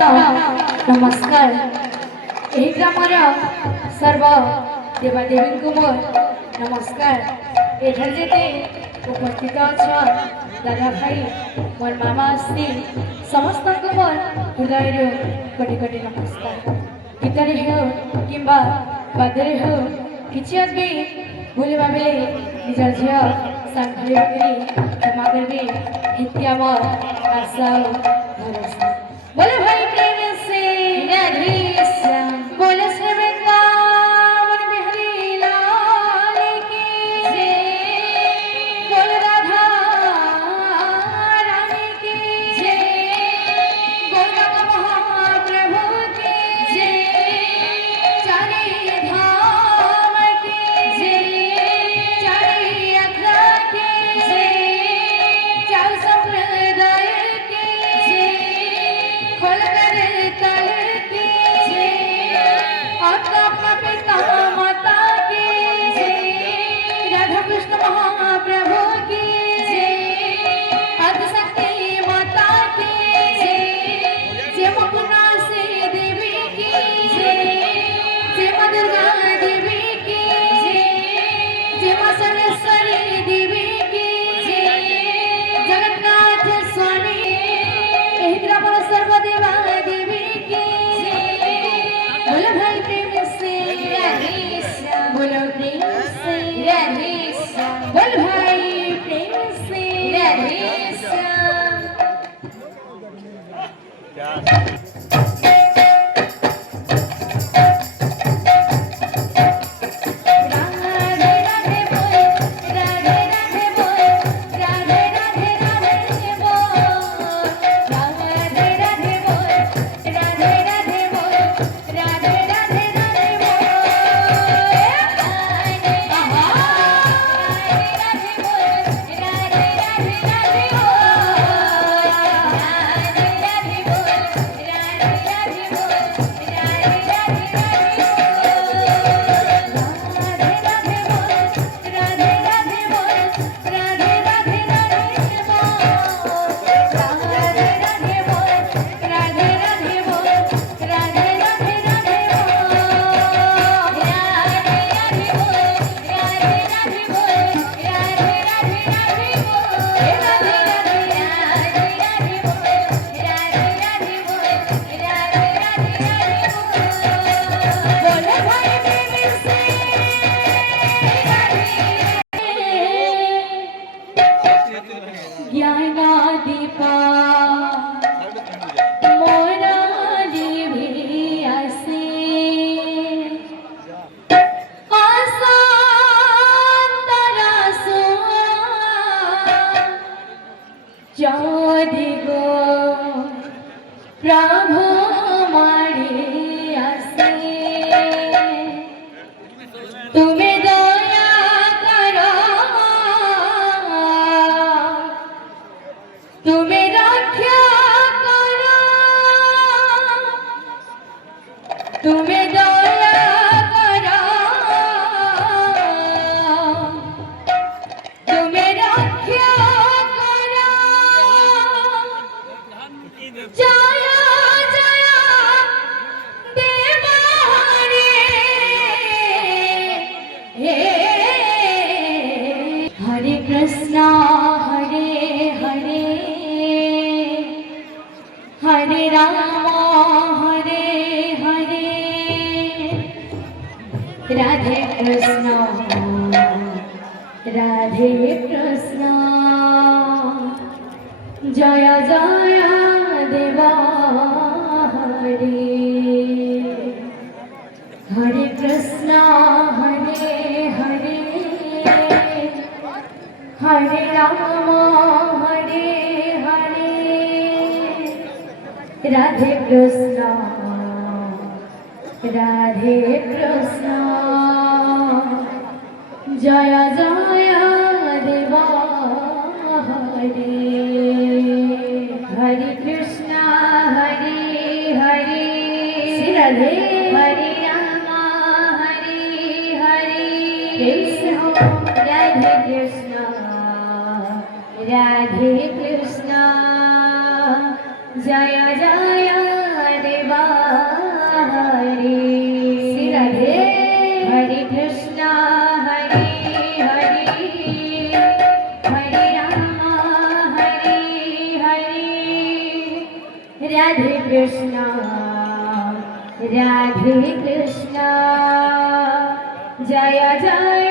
नमस्कार ग्रामर सर्व देवादेवी को मोर नमस्कार एठारे उपस्थित अच्छा दादा भाई मोर मामा आसी समस्त को मोर हृदय कोटि कोटि नमस्कार गीतारे हो कि बादरे हो किसी भी भूल भावे निज झील सांभाली क्षमा करी हित्या मोर आशा भरोसा बोले भाई प्रेम से बोले श्री वृंदावन बिहारी लाल की जय बोले राधा रानी की जय गोरख महाप्रभु की जय चारे धाम की जय चारे अखरा की जय चार संप्रदाय की जय खोल कर तल की जय अपना पिता माता की जय राधा कृष्ण महाप्रभु की जय आदिशक्ति माता की जय मुकुना से देवी की जय माँ दुर्गा देवी की जय माँ सरस्वती देवी की जगन्नाथ स्वामी ग्रामर सर्वदेवा देवी की बोलो भाई प्रेम से बोलो प्रेम से बोल भाई प्रेम से राधे राधे बोल राधे राधे बोल राधे राधे राधे बोल राधे राधे बोल राधे राधे बोल राधे राधे राधे बोल राधे राधे बोल राधे राधे राधे ज्ञानादीपा मोरारी भी आसे आसांतरासो ज्योति गो प्रभु मारे आसे तुम्हें दया करो तुम्हें रक्षा करो तुम्हें दया करो तुम्हें रक्षा करो जय जय देवा हरे कृष्णा हरे हरे हरे राम हरे हरे राधे कृष्ण जय जय देवा हरे हरे कृष्ण हरे हरे हरे राम हरे हरे राधे कृष्ण जय जय देवा हरे हरे कृष्ण हरे हरे राधे हरे राम हरे हरे राधे कृष्ण जय जय রাধে কৃষ্ণ রাধে কৃষ্ণ জয় জয়